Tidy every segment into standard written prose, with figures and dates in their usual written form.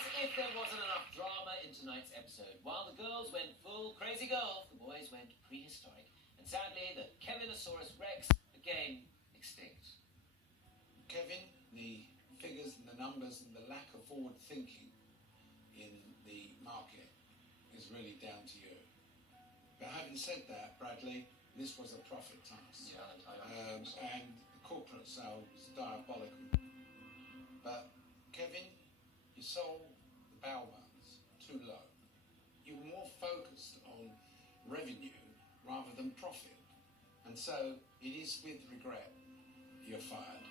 As if there wasn't enough drama in tonight's episode. While the girls went full crazy golf, the boys went prehistoric. And sadly, the Kevinosaurus Rex became extinct. Kevin, the figures and the numbers and the lack of forward thinking in the market is really down to you. But having said that, Bradley, this was a profit task. Yeah, and the corporate sale was diabolical. But Kevin, you sold the bow ones too low. You were more focused on revenue rather than profit. And so it is with regret you're fired.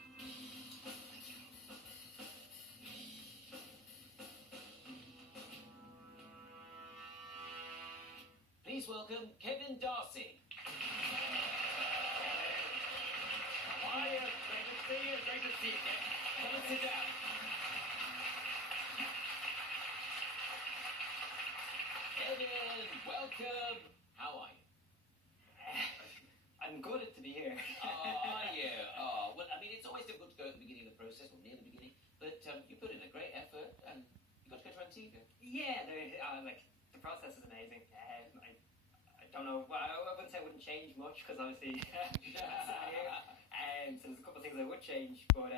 Please welcome Kevin Darcy. How are you? Great to see you. Great to see you. Come and sit down. Kevin, welcome. How are you? I'm good to be here. Are you? Oh, well, I mean, it's always difficult to go at the beginning of the process, or near the beginning, but you put in a great effort, and you got to go to TV. Yeah, like the process is amazing. I don't know. Well, I wouldn't say I wouldn't change much because obviously, so there's a couple of things I would change, but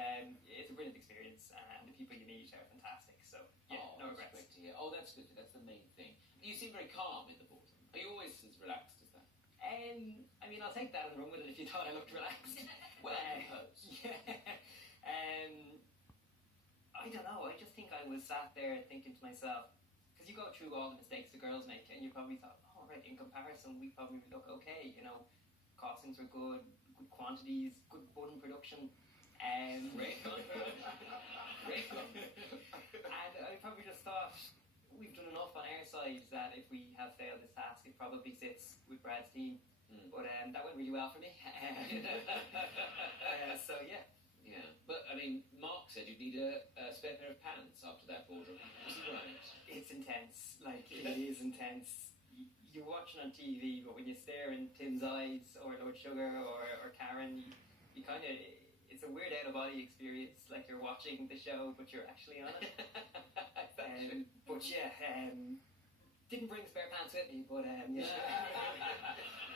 it's a brilliant experience, and the people you meet are fantastic. So yeah, no regrets. Great to hear. Oh, that's good. That's the main thing. You seem very calm in the boardroom. Are you always as relaxed as that? I mean, I'll take that and run with it if you thought I looked relaxed. Well, I suppose. Yeah. I don't know. I just think I was sat there thinking to myself, because you go through all the mistakes the girls make, and you probably thought, oh, right, in comparison, we probably look okay. You know, costings are good quantities, good bun production. Great gun. Great gun. And I probably just thought, we've done enough on our side that if we have failed this task, it probably sits with Brad's team. But that went really well for me. So yeah. Yeah, but I mean, Mark said you'd need a spare pair of pants after that boardroom. Was he right? It's intense. Like, it is intense. You're watching on TV, but when you stare in Tim's eyes, or Lord Sugar, or Karen, you kind of, it's a weird out-of-body experience. Like, you're watching the show, but you're actually on it. But yeah, didn't bring spare pants with me, but yeah. It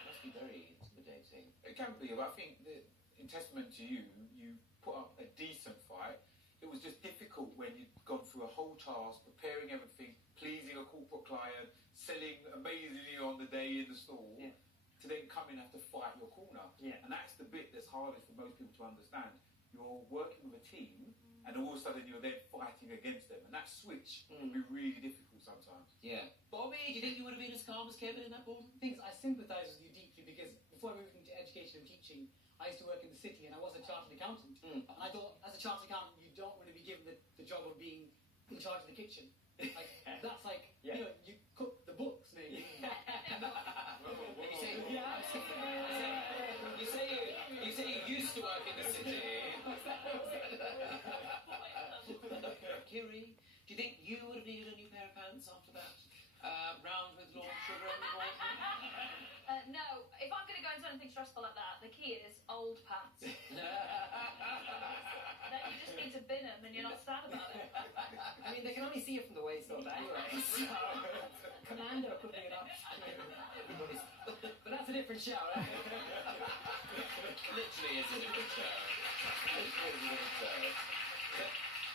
must be very intimidating. It can be, but I think that in testament to you, you put up a decent fight. It was just difficult when you'd gone through a whole task, preparing everything, pleasing a corporate client, selling amazingly on the day in the store, to then come in and have to fight your corner. Yeah. And that's the bit that's hardest for most people to understand. You're working with a team, and all of a sudden you're then fighting against them. And that switch can be really difficult sometimes. Yeah. Bobby, do you think you would have been as calm as Kevin in that boardroom? Things I sympathise with you deeply because before I moved into education and teaching, I used to work in the city and I was a chartered accountant. And I thought, as a chartered accountant, you don't want to be given the job of being in charge of the kitchen. Like, that's like, you know, you cook the books, maybe. You say you used to work in the city. Kiri, do you think you would have needed a new pair of pants after that round with Lord Sugar and the boys? No, if I'm going to go into anything stressful like that, the key is old pants. Then you just need to bin them and you're not sad about it. I mean, they can only see it from the waist up anyway, so Commando could be an option. But that's a different show, right? Literally is a different show.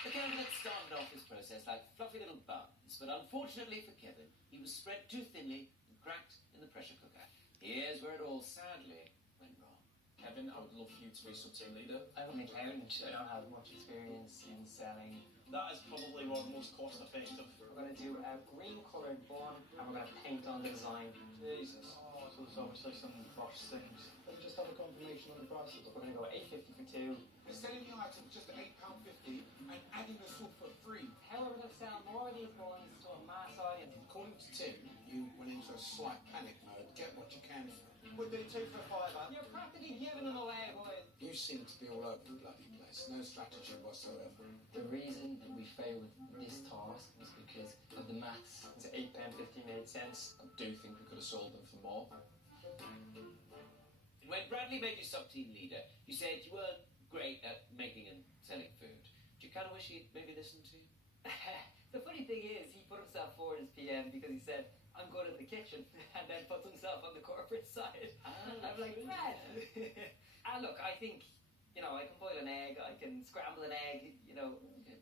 The candidate started off his process like fluffy little buns, but unfortunately for Kevin, he was spread too thinly and cracked in the pressure cooker. Here's where it all sadly went wrong. Kevin, I would love for you to be sub-team leader. I'm an accountant. I don't have much experience in selling. That is probably one of the most cost effective. We're going to do a green coloured bun and we're going to paint on the design. Jesus. Oh, so there's obviously some brush things. Let me just have a confirmation on the prices. We're going to go $8.50 for two. They're selling the item just at £8.50 and adding the sauce for free. However, we're going to sell more of these buns to a mass audience. According to Tim, you went into a slight panic mode. Get what you can for it. Would they take for a £5? You're practically giving them away, boys. You seem to be all over the bloody place. No strategy whatsoever. The reason that we failed this task was because of the maths. It's £8.50 made sense. I do think we could have sold them for more. When Bradley made you sub-team leader, you said you weren't great at making and selling food. Do you kind of wish he'd maybe listened to you? The funny thing is, he put himself forward as PM because he said, I'm good at the kitchen, and then puts himself on the corporate side. I'm like, Brad. And look, I think, you know, I can boil an egg, I can scramble an egg, you know,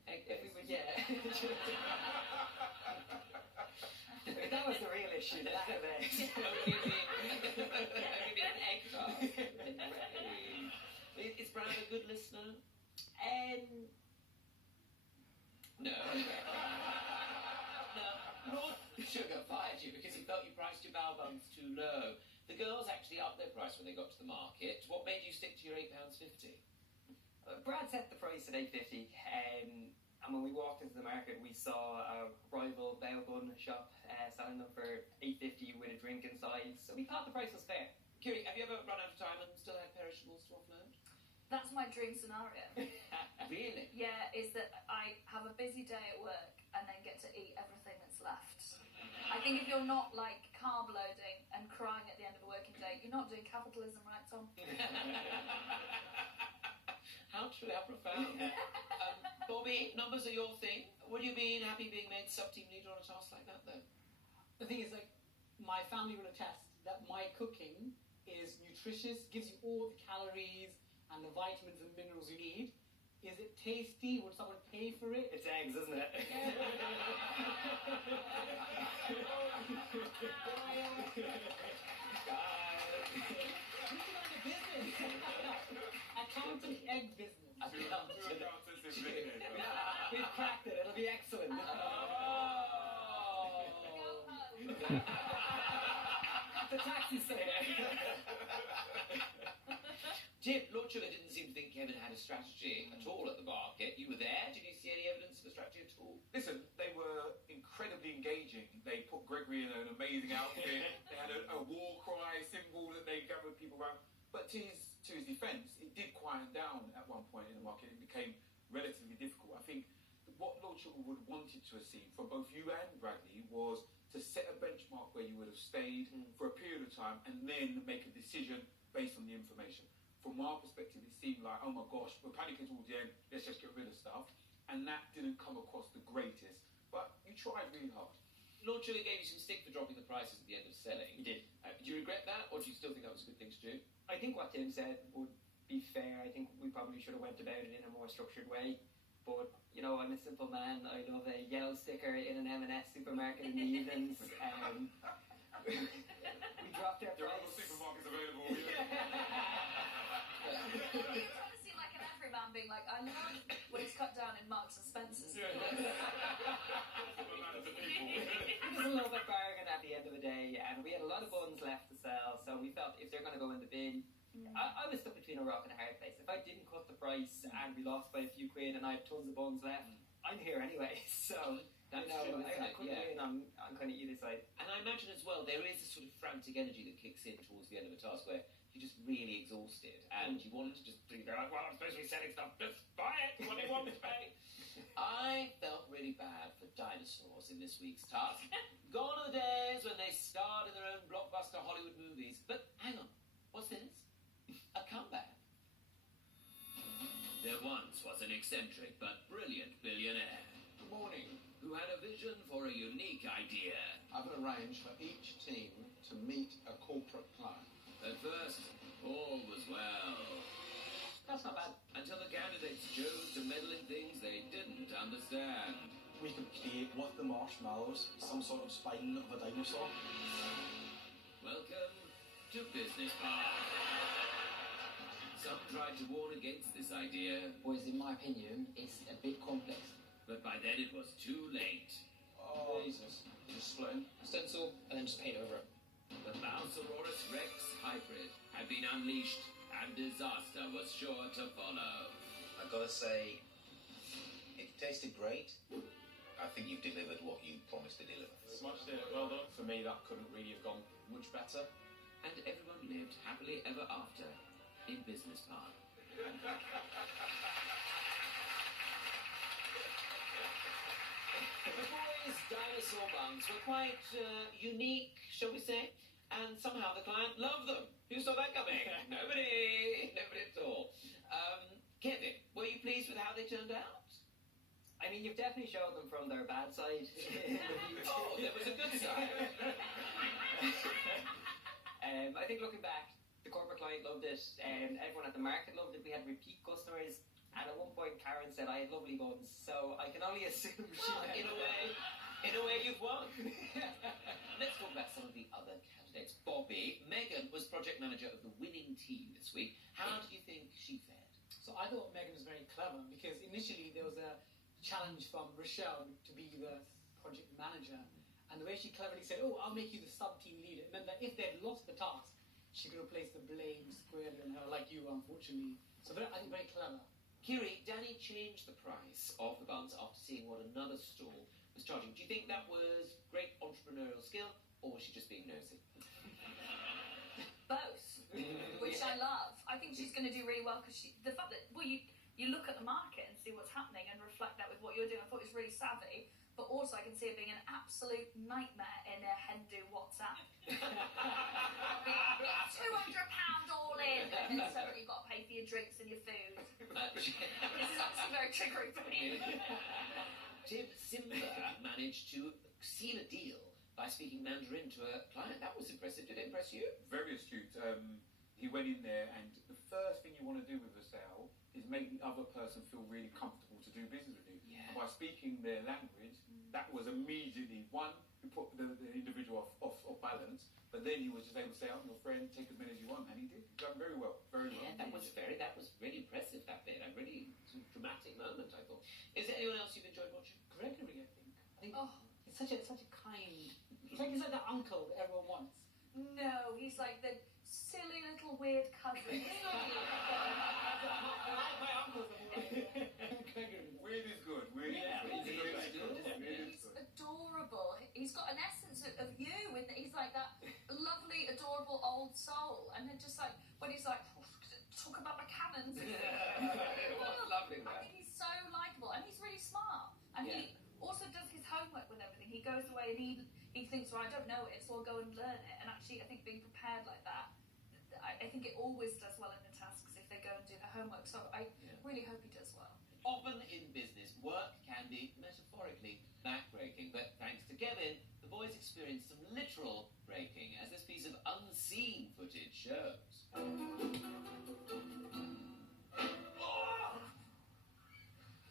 if we would, yeah. That was the real issue, the lack of eggs. Maybe an egg tart. Is Brad a good listener? No. No. Lord Sugar fired you because he felt you priced your bow buns too low. The girls actually upped their price when they got to the market. What made you stick to your £8.50? Brad set the price at $8.50, and when we walked into the market, we saw a rival bao bun shop selling them for $8.50 with a drink inside. So we thought the price was fair. Curie, have you ever run out of time and still had perishables to offload? That's my dream scenario. Really? Yeah, is that I have a busy day at work and then get to eat everything that's left. I think if you're not like carb loading and crying at the end of a working day, you're not doing capitalism right, Tom. How true, how profound. Bobby, numbers are your thing. Would you be happy being made sub-team leader on a task like that, though? The thing is, like, my family will attest that my cooking is nutritious, gives you all the calories and the vitamins and minerals you need. Is it tasty? Would someone pay for it? It's eggs, isn't it? Accountant egg business. We've cracked it. It'll be excellent. Go home. The taxi's there. Jim, Lord Sugar didn't seem to think Kevin had a strategy at all at the market. You were there. Did you see any evidence of a strategy at all? Listen, they were incredibly engaging. They put Gregory in an amazing outfit. They had a war cry symbol that they gathered people around. But to his defence, it did quieten down at one point in the market. It became relatively difficult. I think what Lord Sugar would have wanted to have seen from both you and Bradley was to set a benchmark where you would have stayed for a period of time and then make a decision based on the information. From our perspective, it seemed like, oh my gosh, we're panicking towards the end, let's just get rid of stuff. And that didn't come across the greatest. But you tried really hard. Lord Sugar gave you some stick for dropping the prices at the end of selling. He did. Do you regret that, or do you still think that was a good thing to do? I think what Tim said would be fair. I think we probably should have went about it in a more structured way. But, you know, I'm a simple man. I love a yellow sticker in an M&S supermarket in the evenings. We dropped our There are other price. supermarkets available. It's honestly like an everyman being like, I love when it's cut down in Marks and Spencer's. It was a little bit bargain at the end of the day, and we had a lot of buns left to sell, so we felt if they're going to go in the bin, I was stuck between a rock and a hard place. If I didn't cut the price and we lost by a few quid and I had tons of buns left, I'm here anyway. So, That's you know, true, isn't I it? couldn't Yeah. win on kind of either side. And I imagine as well, there is a sort of frantic energy that kicks in towards the end of a task where you're just really exhausted and you want to just go like, well, I'm supposed to be selling stuff, just buy it, what do you want me to pay? I felt really bad for dinosaurs in this week's task. Gone are the days when they starred in their own blockbuster Hollywood movies. But hang on, what's this? A comeback. There once was an eccentric but brilliant billionaire Good morning. who had a vision for a unique idea. I've arranged for each team to meet a corporate client. At first, all was well, That's not bad. until the candidates chose to meddle in things they didn't understand. We could create with the marshmallows some sort of spine of a dinosaur. Welcome to Business Park. Some tried to warn against this idea, Boys, in my opinion, it's a bit complex. but by then it was too late. Oh, Jesus. Just splitting. Stencil and then just paint over it. The Bowsaurus Rex hybrid had been unleashed, and disaster was sure to follow. I've got to say, it tasted great. I think you've delivered what you promised to deliver. Smashed it. Well done. For me, that couldn't really have gone much better. And everyone lived happily ever after in Business Park. The boys' dinosaur buns were quite unique, shall we say, and somehow the client loved them. Who saw that coming? Nobody at all. Kevin, were you pleased with how they turned out? I mean, mean, you've definitely showed them from their bad side. Oh, there was a good side. I think looking back, the corporate client loved it, and everyone at the market loved it. We had repeat customers, and at one point Karen said I had lovely buns, so I can only assume she Well, meant in a way, you've won. Let's talk about some of the other candidates. Bobby, Megan was project manager of the winning team this week. How do you think she fared? So I thought Megan was very clever because initially there was a challenge from Rochelle to be the project manager, and the way she cleverly said, "Oh, I'll make you the sub-team leader," it meant that if they'd lost the task, she could have placed the blame squarely on her, like you, unfortunately. So I think very clever. Kiri, Danny changed the price of the buns after seeing what another stall was charging. Do you think that was great entrepreneurial skill, or was she just being nosy? Both, which I love. I think she's going to do really well because the fact that you look at the market and see what's happening and reflect that with what you're doing. I thought it was really savvy, but also I can see it being an absolute nightmare in a Hindu WhatsApp. £200 all in, and then suddenly you've got to pay for your drinks and your food. It's actually very triggering for me. Tim Simba managed to seal a deal by speaking Mandarin to a client. That was impressive. Did it impress you? Very astute. He went in there, and the first thing you want to do with a sale is make the other person feel really comfortable to do business with you. Yeah. And by speaking their language, that was immediately one who put the individual off balance, but then he was just able to say, "I'm your friend, take as many as you want," and he did. He done very well, very well. Yeah, that was really impressive. That bit, a really dramatic moment, I thought. Is there anyone else you've enjoyed watching? Gregory, I think. Oh. He's such a kind. He's like that uncle that everyone wants. No, he's like the silly little weird cousin. My uncle's Gregory. Weird is good. Weird is good. He's adorable. He's got an essence of you, and he's like that lovely, adorable old soul. And then just like when he's like, talk about my cannons. Lovely, I think he's so likeable, and he's really smart. And he also does his homework with everything. He goes away and he thinks, well, I don't know it, so I'll go and learn it. And actually, I think being prepared like that, I think it always does well in the tasks if they go and do their homework. So I really hope he does well. Often in business, work can be metaphorically backbreaking, but thanks to Kevin, the boys experienced some literal breaking, as this piece of unseen footage shows.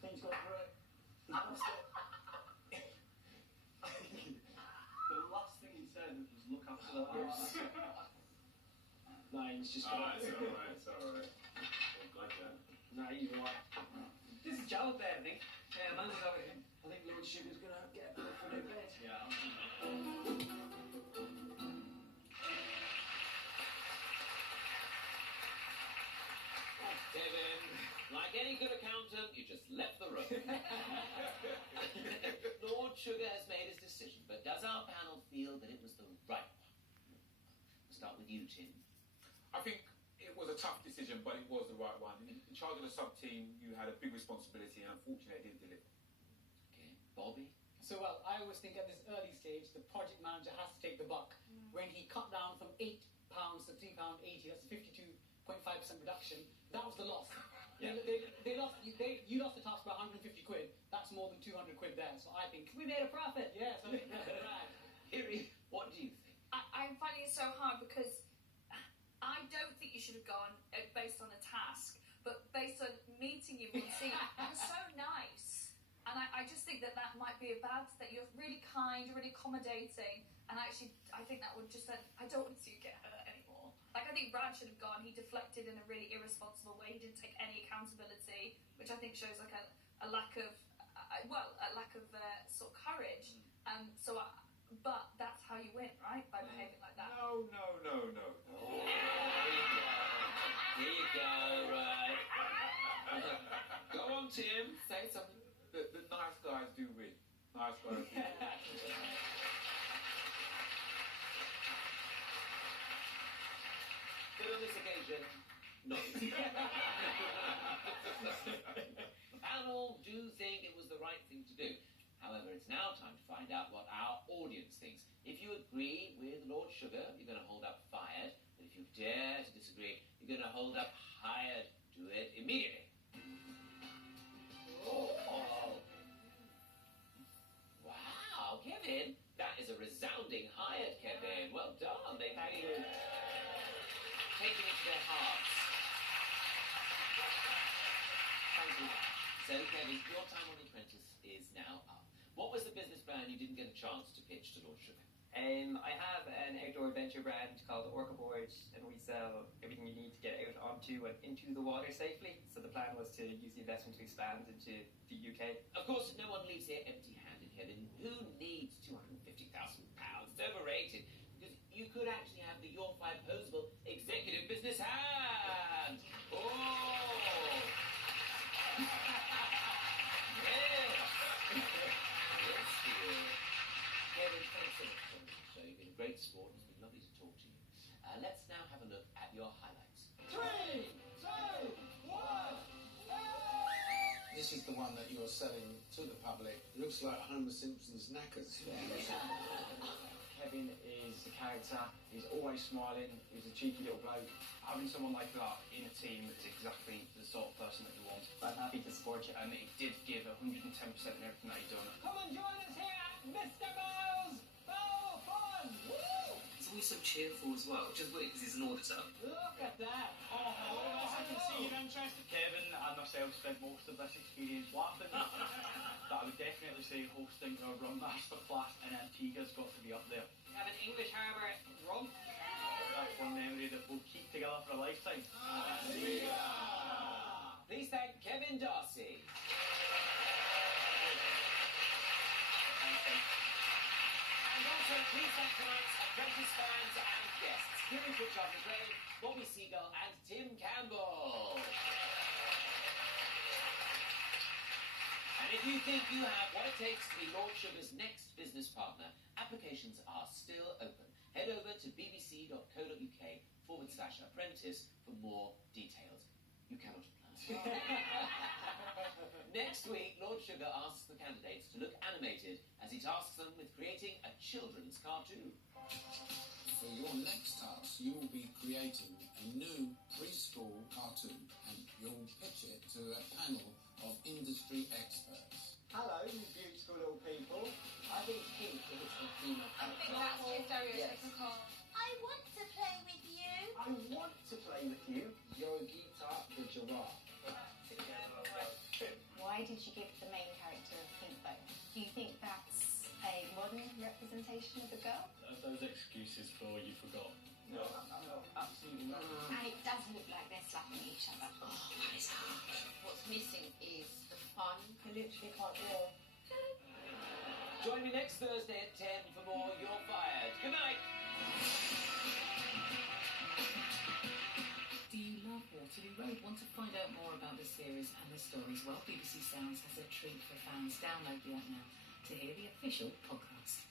Things got great. The last thing he said was look after the house. Nah, he's just got It's alright. I'm glad that. Nah, he's right. This is Joe there, I think. Yeah, man's over here. I think Lord Sugar's gonna get a for new bed. Yeah. Kevin, like any good accountant, you just left the room. Lord Sugar has made his decision, but does our panel feel that it was the right one? We'll start with you, Tim. I think it was a tough decision, but it was the right one. In charge of the sub-team, you had a big responsibility, and unfortunately, they didn't deliver. Okay, Bobby? So, well, I always think at this early stage, the project manager has to take the buck. When he cut down from £8 to £3.80, that's a 52.5% reduction. That was the loss. Yeah. You lost the task by 150 quid. That's more than 200 quid there. So I think we made a profit. Yes, I think that's right. Hiri, what do you think? I'm finding it so hard because I don't think you should have gone based on a task, but based on meeting you and seeing you're so nice. And I just think that might be a bad, that you're really kind, you're really accommodating, and actually I think that would just then, I don't want to see you get hurt anymore. Like I think Brad should have gone, he deflected in a really irresponsible way, he didn't take any accountability, which I think shows like a lack of, sort of courage. But that's how you win, right? By behaving like that. No. Here you go, right. Go on, Tim, say something. The nice guys do win. Nice guys do win. But on this occasion, no. Panel do think it was the right thing to do. However, it's now time to find out what our audience thinks. If you agree with Lord Sugar, you're going to hold up fired. But if you dare to disagree, you're going to hold up hired. Do it immediately. Oh. fired, Kevin. Well done. They've really taken it to their hearts. Thank you. So, Kevin, your time on The Apprentice is now up. What was the business plan you didn't get a chance to pitch to Lord Sugar? I have an outdoor adventure brand called Orca Board, and we sell everything you need to get out onto and into the water safely. So the plan was to use the investment to expand into the UK. Of course, no one leaves here empty-handed, Kevin. Who needs £250,000? It's overrated. Because you could actually have the Your Five posable executive business hand. Oh! Yes! Yes, dear. Kevin, thanks so much for coming on the show. You've been a great sport. It's been lovely to talk to you. Let's now have a look at your highlights. 3, 2, 1. This is the one that you're selling to the public. It looks like Homer Simpson's knackers. Kevin is a character. He's always smiling. He's a cheeky little bloke. Having someone like that in a team is exactly the sort of person that you want. I'm happy to support you. And he did give 110% in everything that he done. Come and join us here at Mr. Bow's Bow Fun! Woo! He's always so cheerful as well, which is weird because he's an auditor. Look at that! I can see you're interested. Kevin and myself spent most of this experience laughing. But I would definitely say hosting a rum masterclass in Antigua's got to be up there. Have an English harbour rum. That's one memory that we'll keep together for a lifetime. Please thank Kevin Darcy. And also, please thank tonight's Apprentice fans and guests. Kieran Pritchard-McRae, Bobby Seagull and Tim Campbell. And if you think you have what it takes to be Lord Sugar's next business partner, applications are still open. Head over to bbc.co.uk/apprentice for more details. You cannot apply. Next week, Lord Sugar asks the candidates to look animated as he tasks them with creating a children's cartoon. For your next task, you will be creating a new preschool cartoon, and you'll pitch it to a panel of industry experts. Hello, you beautiful little people. I think pink is the female I think character. that's too stereotypical. I want to play with you. I want to play with you. Yogita the giraffe. Why did you give the main character a pink bow? Do you think that's a modern representation of a girl? Those excuses for you forgot. No, absolutely not. And it does look like they're slapping each other. Oh, that is harsh. What's missing is the fun. I literally can't draw. Join me next Thursday at 10 for more You're Fired. Good night. Do you love Waterloo Road? Want to find out more about the series and the stories? Well, BBC Sounds has a treat for fans. Download the app now to hear the official podcast.